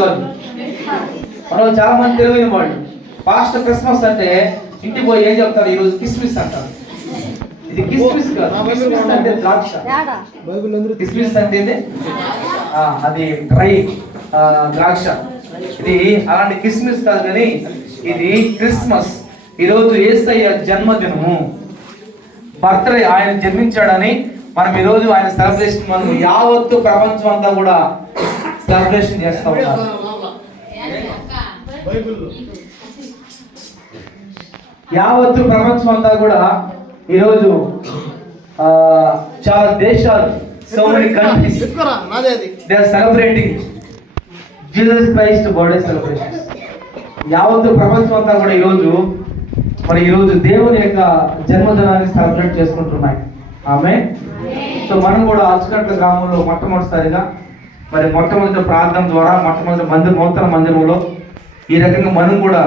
కాదు. మనం చాలా మంది తెలివైన వాళ్ళు పాస్టర్ క్రిస్మస్ అంటే ఇంటికి పోయి ఏం చెప్తారు, ఈరోజు కిస్మిస్ అంటారు. ఇది కిస్మిస్ కాదు. కిస్మిస్ అంటే ద్రాక్ష. కిస్మిస్ అంటే అది డ్రై ద్రాక్ష. ఇది అలాంటి కిస్మిస్ కాదు, కానీ ఇది క్రిస్మస్. ఈరోజు యేసయ్య జన్మదినము, బర్త్డే, ఆయన జన్మించాడని మనం ఈరోజు ఆయన సెలబ్రేషన్ మనం యావత్తు ప్రపంచం అంతా కూడా సెలబ్రేషన్ చేస్తూ ఉంటారు. యావత్తు ప్రపంచం అంతా కూడా ఈరోజు చాలా దేశాలు, so many countries they are celebrating Jesus Christ birthday celebrations. యావత్తు ప్రపంచం అంతా కూడా ఈరోజు దేవుని యొక్క జన్మదినాన్ని సెలబ్రేట్ చేసుకుంటున్నాయి. ఆమె. సో మనం కూడా అచ్చుకట్ల గ్రామంలో మొట్టమొదటిసారిగా మొట్టమొదటి ప్రార్థన ద్వారా మొట్టమొదటి నూతన మందిరంలో ఈ రకంగా మనం కూడా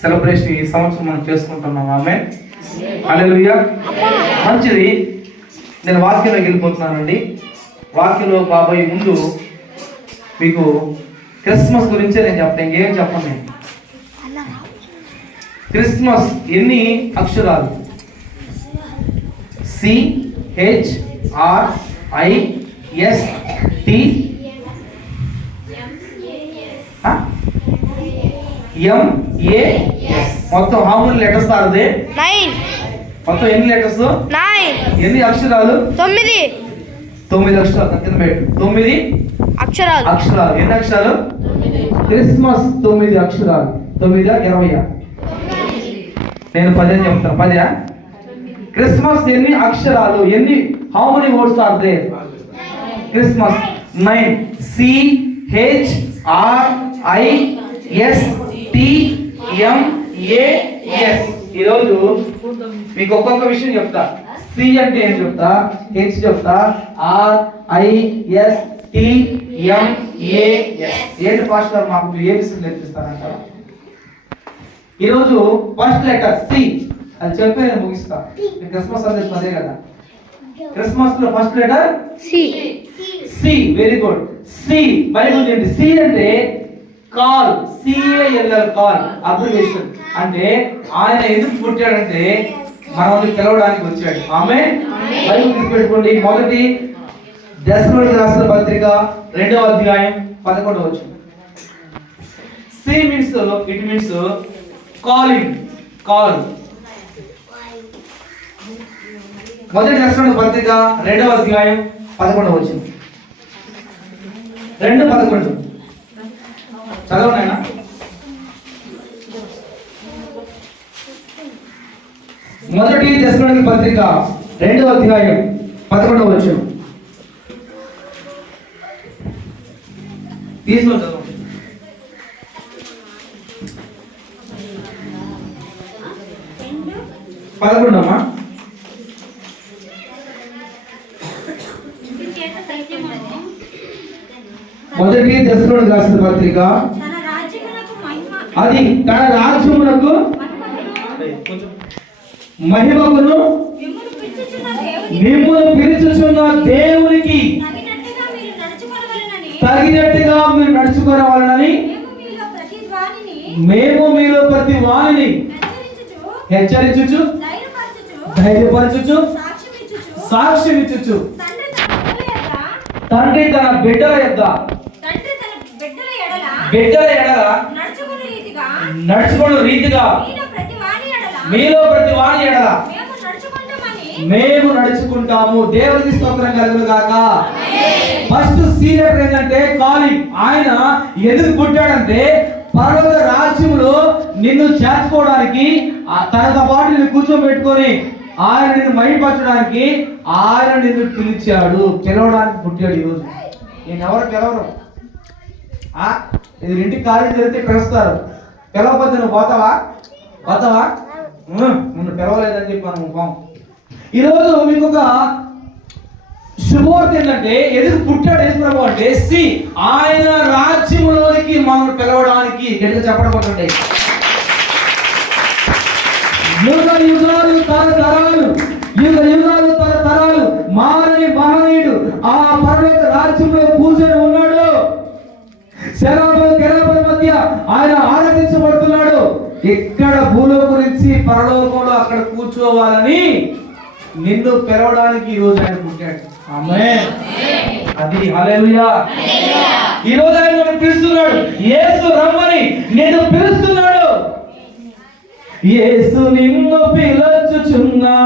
సెలబ్రేషన్ ఈ సంవత్సరం మనం చేసుకుంటున్నాం. ఆమె. హల్లెలూయా. మంచిది. నేను వాక్యంలోకి వెళ్ళిపోతున్నానండి. వాక్యంలో కాబోయే ముందు మీకు క్రిస్మస్ గురించే నేను చెప్తాను, ఇంకేం చెప్పను. నేను క్రిస్మస్ ఎన్ని అక్షరాలు? CHRIST MAS. మొత్తం how many letters are they? 9. మొత్తం ఎన్ని లెటర్స్? 9. ఎన్ని అక్షరాలు? 9. 9 అక్షరాలు. కింద పెట్టు. 9 అక్షరాలు. ఎన్ని అక్షరాలు? క్రిస్మస్ 9 అక్షరాలు. 9 20. నేను 10 అని చెప్తాను. 10. క్రిస్మస్ ఎన్ని అక్షరాలు? ఎన్ని how many words are they? Christmas 9. CHRISTMAS. ఈరోజు మీకు ఒక్కొక్క విషయం చెప్తా. C అంటే ఏం చెప్తా, H చెప్తా, RISTMAS. ఏంటి పాస్టర్ మాకు ఏబిసి నేర్పిస్తారంట. ఈరోజు ఫస్ట్ లెటర్ C. అది చెప్పి నేను ముగిస్తా. క్రిస్మస్ సందేశం అదే కదా. క్రిస్మస్ లో first letter C. Very good. C Bible ఏంటి? C అంటే కాల్. CALL call, abbreviation. అంటే ఆయన ఎందుకు పుట్టాడంటే మనల్ని పిలవడానికి వచ్చాడు. ఆమె. బైబిల్ తీసుకెట్టుకోండి. మొదటి దశలోనికి రాసిన పత్రిక 2వ అధ్యాయం 11వ వచనం. C means it means calling, call. మొదటి దశలోనికి పత్రిక 2వ అధ్యాయం 11వ వచనం. 2:11 చదవండి ఆయన. మొదటి దశలోనికి పత్రిక 2వ అధ్యాయం 11వ వచనం తీసుకొని చదవండి. పదకొండమ్మా. మొదటి దశలోనికి రాసిన పత్రిక అది తన రాజ్యమునకు మహిమకును మిమ్మును పిలుచుచున్న దేవునికి తగినట్టుగా మీరు నడుచుకోవాలని మేము మీలో ప్రతి వాణిని హెచ్చరించుచు, ధైర్యపరచుచు, సాక్ష్యం ఇచ్చుచు, తండ్రి తన బిడ్డల యొద్ద నడుచుకుని రీతిగా మీలో ప్రతి వాణి ఎడల మేము నడుచుకుంటాము. దేవునికి స్తోత్రం కలుగును గాక. ఫస్ట్ సీరియస్ ఏంటంటే కాలింగ్. ఆయన ఎందుకు పుట్టాడంటే పరలోక రాజ్యములో నిన్ను చేర్చుకోవడానికి, తనతో పాటు నిన్ను కూర్చోబెట్టుకొని ఆయన నిన్ను మహిమపరచడానికి ఆయన నిన్ను పిలిచాడు, పిలవడానికి పుట్టాడు. ఈరోజు నేను ఎవరు పిలవరు. ఇది ఇంటికి కార్యం జరిగితే పిలుస్తారు. పిలవకపోతే నువ్వు పోతావా? నిన్ను పిలవలేదని చెప్పి మనం పోం. ఈరోజు మీకు ఒక శుభవార్త ఏంటంటే ఎందుకు పుట్టాడు యేసుప్రభు అంటే ఆయన రాజ్యంలోనికి మనం పిలవడానికి. గట్టిగా చెప్పడం. యుగ యుగాలు తరతరాలు మారని మహనీయుడు ఆ పరలోక రాజ్యంలో కూర్చొని ఉన్నాడు. శరాబుల మధ్య ఆయన ఆరాధించబడుతున్నాడు. ఎక్కడ భూలోకం గురించి పరలోకంలో అక్కడ కూర్చోవాలని నిన్ను పిలవడానికి ఈ రోజు ఆయన పుట్టాడు. ఆమేన్. అది హల్లెలూయా. ఈ రోజు ఆయన నిన్ను పిలుస్తున్నాడు. యేసు రమ్మని నిన్ను పిలుస్తున్నాడు. యేసు నిన్ను పిలుచుచున్నాడు.